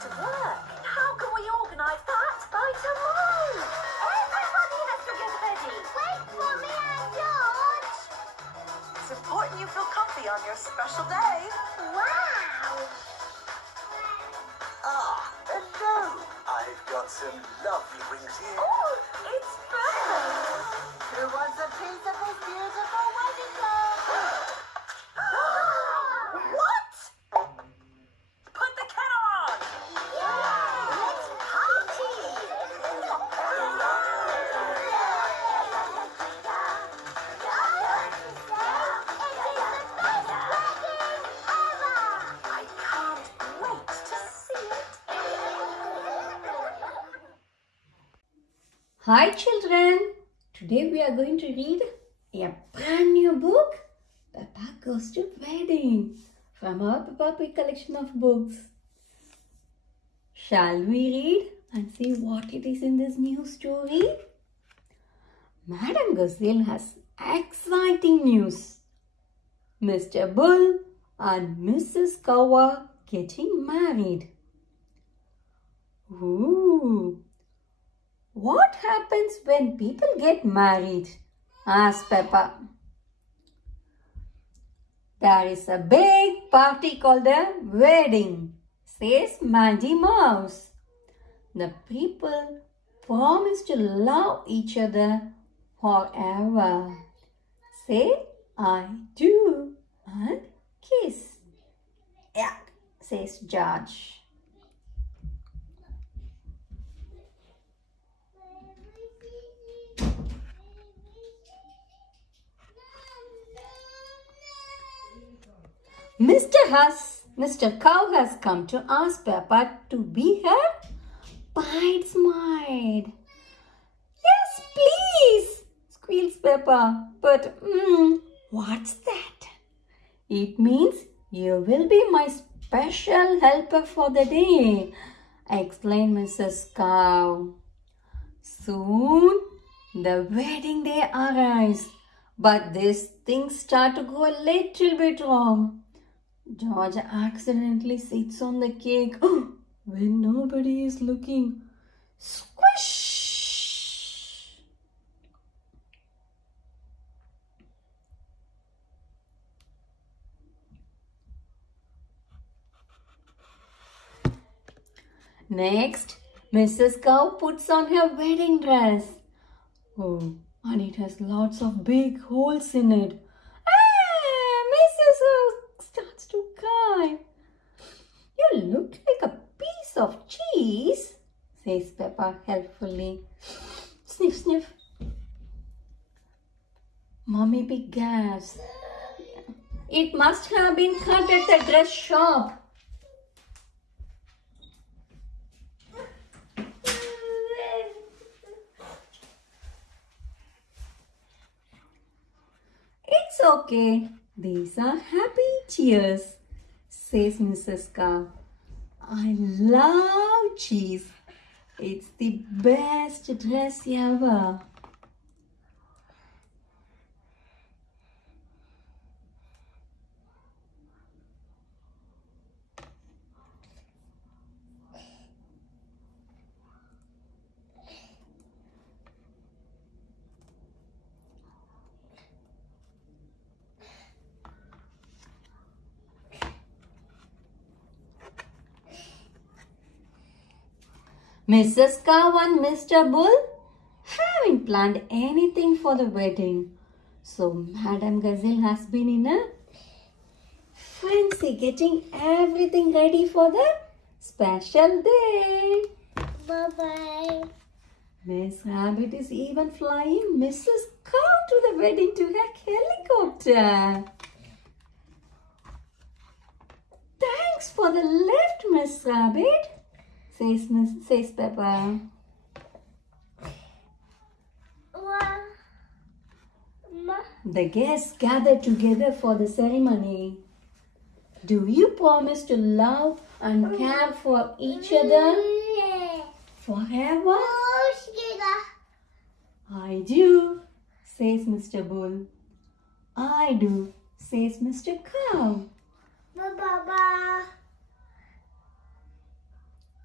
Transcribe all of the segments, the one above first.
to work. How can we organise that by tomorrow? Everybody has to get ready. Wait for me and George. It's important you feel comfy on your special day. Wow. Hello. I've got some lovely wings here. Oh, it's Peppa. Who wants a piece of this beautiful wedding cake? What? Put the kettle on. Let's party. I can't wait to see it. Hi children, today we are going to read a brand new book, Peppa Goes to Wedding, from our Peppa Pig collection of books. Shall we read and see what it is in this new story? Madam Gazelle has exciting news. Mr. Bull and Mrs. Cow are getting married. Ooh! What happens when people get married? Asked Peppa. There is a big party called a wedding, says Mandy Mouse. The people promise to love each other forever. Say, I do, and kiss. Yeah, says George. Mr. Cow has come to ask Peppa to be her bridesmaid. Yes, please, squeals Peppa. But, what's that? It means you will be my special helper for the day, explained Mrs. Cow. Soon, the wedding day arrives, but these things start to go a little bit wrong. George accidentally sits on the cake when nobody is looking. Squish! Next, Mrs. Cow puts on her wedding dress. Oh, and it has lots of big holes in it. Mrs. Cow starts to cry. You look like a piece of cheese, says Peppa helpfully. Sniff, sniff. Mummy Pig gasps. It must have been cut at the dress shop. It's okay. These are happy tears, says Mrs. Cow. I love cheese. It's the best dress ever. Mrs. Cow and Mr. Bull haven't planned anything for the wedding. So Madam Gazelle has been in a frenzy getting everything ready for the special day. Bye-bye. Miss Rabbit is even flying Mrs. Cow to the wedding to her helicopter. Thanks for the lift, Miss Rabbit, says Peppa. The guests gather together for the ceremony. Do you promise to love and care for each other forever? I do, says Mr. Bull. I do, says Mr. Cow.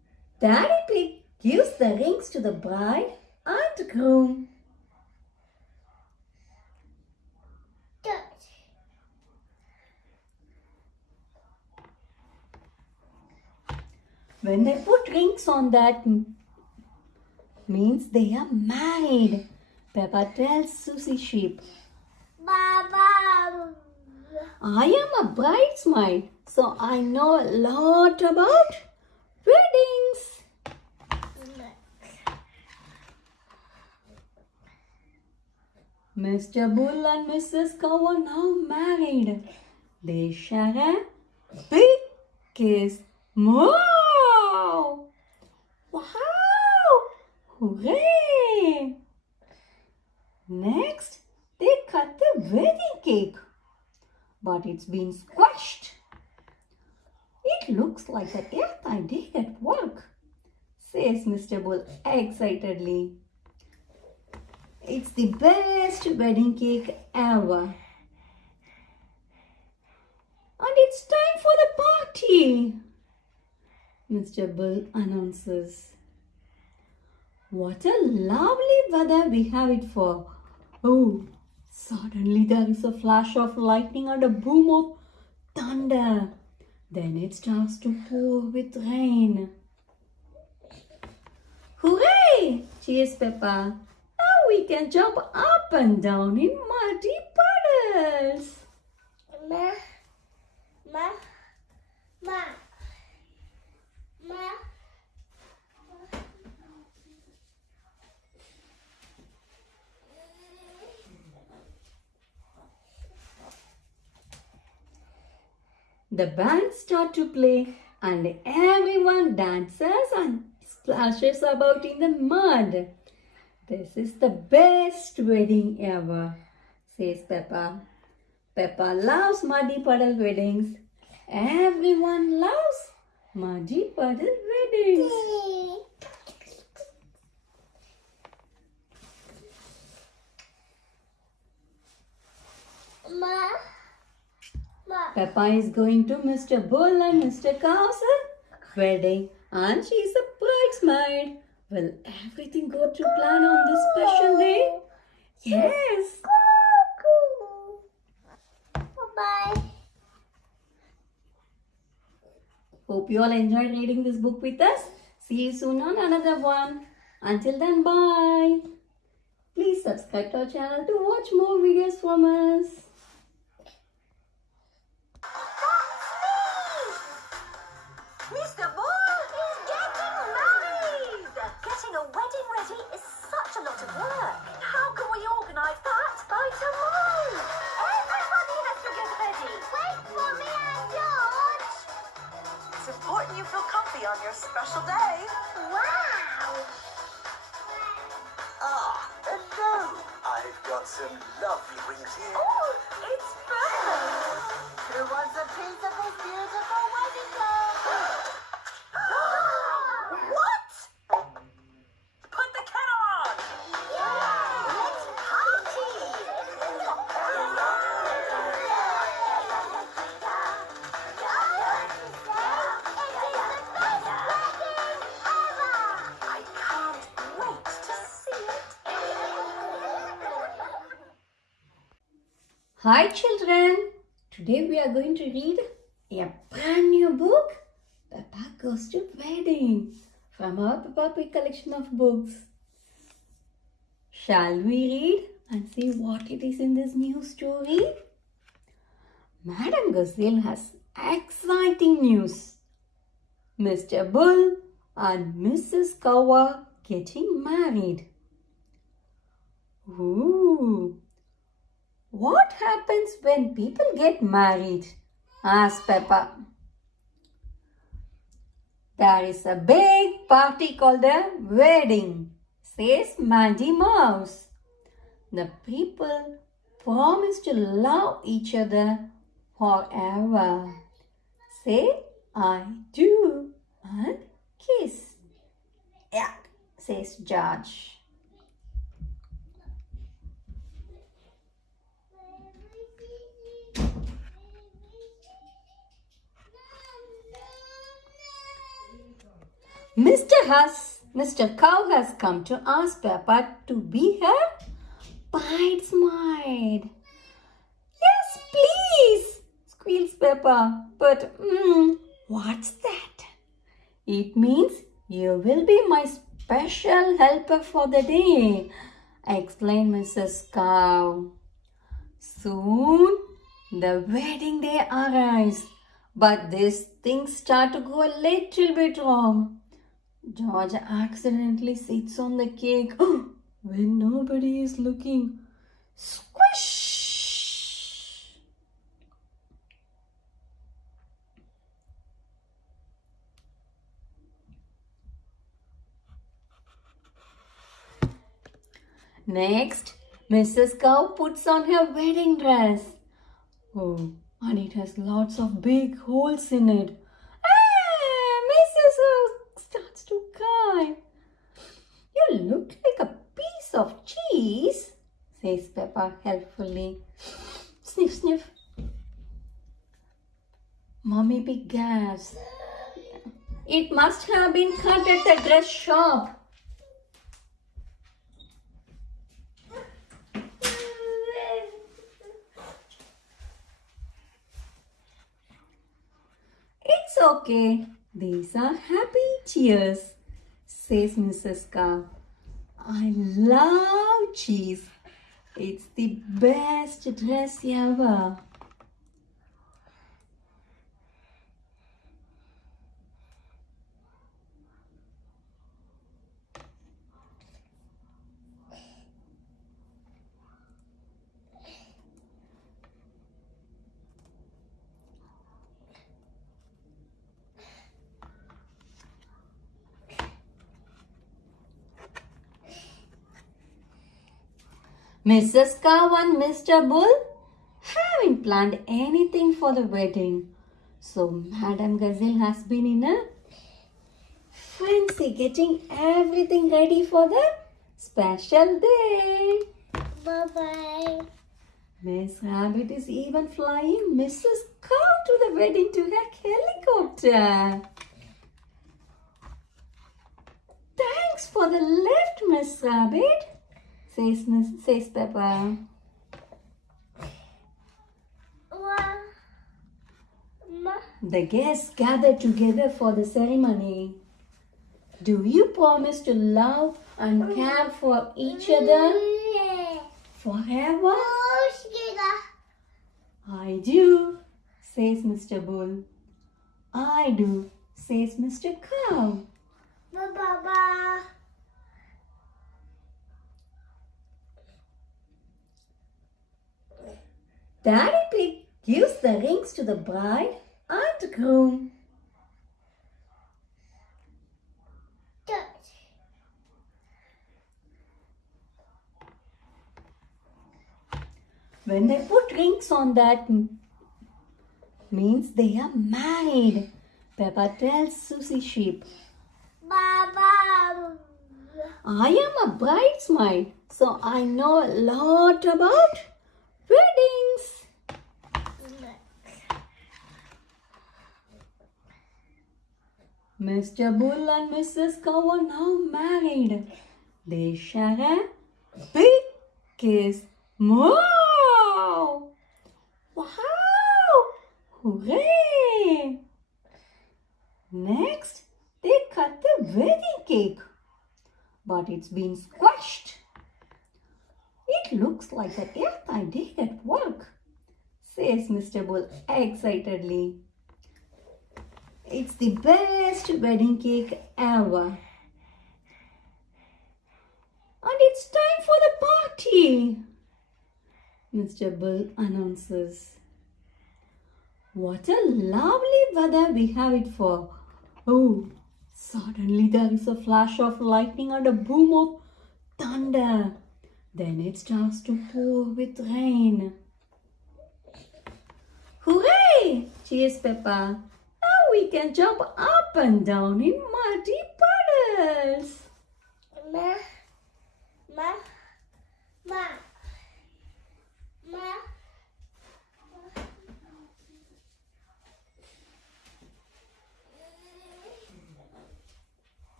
Daddy Pig gives the rings to the bride and groom. When they put rings on that means they are married. Peppa tells Susie Sheep, Baba. I am a bridesmaid, so I know a lot about weddings. Mr. Bull and Mrs. Cow are now married. They share a big kiss. Wow! Wow! Hooray! Next, they cut the wedding cake. But it's been squashed. It looks like the airtight day at work, says Mr. Bull excitedly. It's the best wedding cake ever. And it's time for the party, Mr. Bull announces. What a lovely weather we have it for. Oh, suddenly there is a flash of lightning and a boom of thunder. Then it starts to pour with rain. Hooray! Cheers, Peppa. Now we can jump up and down in muddy puddles. Ma. Ma. Ma. Ma. The band start to play and everyone dances and splashes about in the mud. This is the best wedding ever, says Peppa. Peppa loves muddy puddle weddings. Everyone loves muddy puddle weddings. Ma. Ma. Peppa is going to Mr. Bull and Mr. Cow's wedding and she's a bridesmaid. Will everything go to plan on this special day? Yes. Bye-bye. Hope you all enjoyed reading this book with us. See you soon on another one. Until then, bye. Please subscribe to our channel to watch more videos from us. Mr. Bull is getting married! Getting a wedding ready is such a lot of work. How can we organise that by tomorrow? Everybody has to get ready. Wait for me and George. It's important you feel comfy on your special day. Wow. And now I've got some lovely rings here. Oh, it's perfect. Who wants a piece of this beautiful wedding cake? What? Put the kettle on. Let's party. I can't wait to see it. Hi children. Today we are going to read a brand new book, Peppa Goes to Wedding, from our Peppa Pig collection of books. Shall we read and see what it is in this new story? Madam Gazelle has exciting news. Mr. Bull and Mrs. Cow are getting married. Ooh! What happens when people get married? Asked Peppa. There is a big party called a wedding, says Mandy Mouse. The people promise to love each other forever. Say, I do, and kiss. Yuck, says George. Mr. Cow has come to ask Peppa to be her bridesmaid. Yes, please, squeals Peppa. But, what's that? It means you will be my special helper for the day, explained Mrs. Cow. Soon, the wedding day arrives, but these things start to go a little bit wrong. George accidentally sits on the cake when nobody is looking. Squish! Next, Mrs. Cow puts on her wedding dress. Oh, and it has lots of big holes in it. Ah, Mrs. Cow starts to cry. You look like a piece of cheese, says Peppa helpfully. Sniff, sniff. Mummy Pig gasps. It must have been cut at the dress shop. It's okay. These are happy tears, says Mrs. Cow. I love cheese. It's the best dress ever. Mrs. Cow and Mr. Bull haven't planned anything for the wedding. So Madam Gazelle has been in a frenzy getting everything ready for the special day. Bye-bye. Miss Rabbit is even flying Mrs. Cow to the wedding to her helicopter. Thanks for the lift, Miss Rabbit, says Peppa. The guests gather together for the ceremony. Do you promise to love and care for each other forever? I do, says Mr. Bull. I do, says Mr. Cow. Bye-bye. Daddy Pig gives the rings to the bride and groom. When they put rings on that, means they are married. Peppa tells Susie Sheep. Bye-bye. I am a bridesmaid, so I know a lot about weddings. Mr. Bull and Mrs. Cow are now married. They share a big kiss. Wow! Wow! Hooray! Next, they cut the wedding cake. But it's been squashed. It looks like an airtight day at work, says Mr. Bull excitedly. It's the best wedding cake ever. And it's time for the party, Mr. Bull announces. What a lovely weather we have it for. Oh, suddenly there is a flash of lightning and a boom of thunder. Then it starts to pour with rain. Hooray! Cheers, Peppa. Now we can jump up and down in muddy puddles. Ma.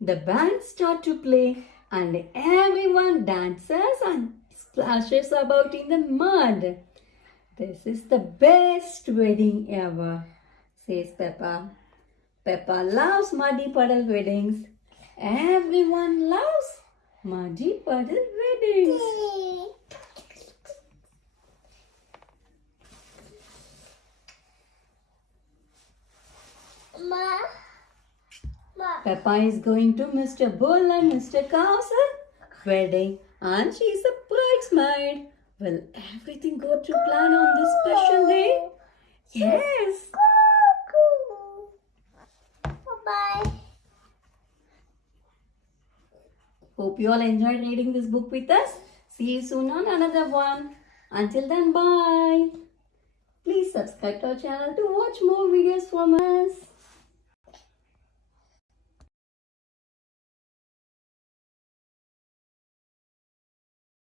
The band start to play and everyone dances and splashes about in the mud. This is the best wedding ever, says Peppa. Peppa loves muddy puddle weddings. Everyone loves muddy puddle weddings. Peppa is going to Mr. Bull and Mr. Cow's wedding and she's a bridesmaid. Will everything go to plan on this special day? Yes. Bye-bye. Hope you all enjoyed reading this book with us. See you soon on another one. Until then, bye. Please subscribe to our channel to watch more videos from us.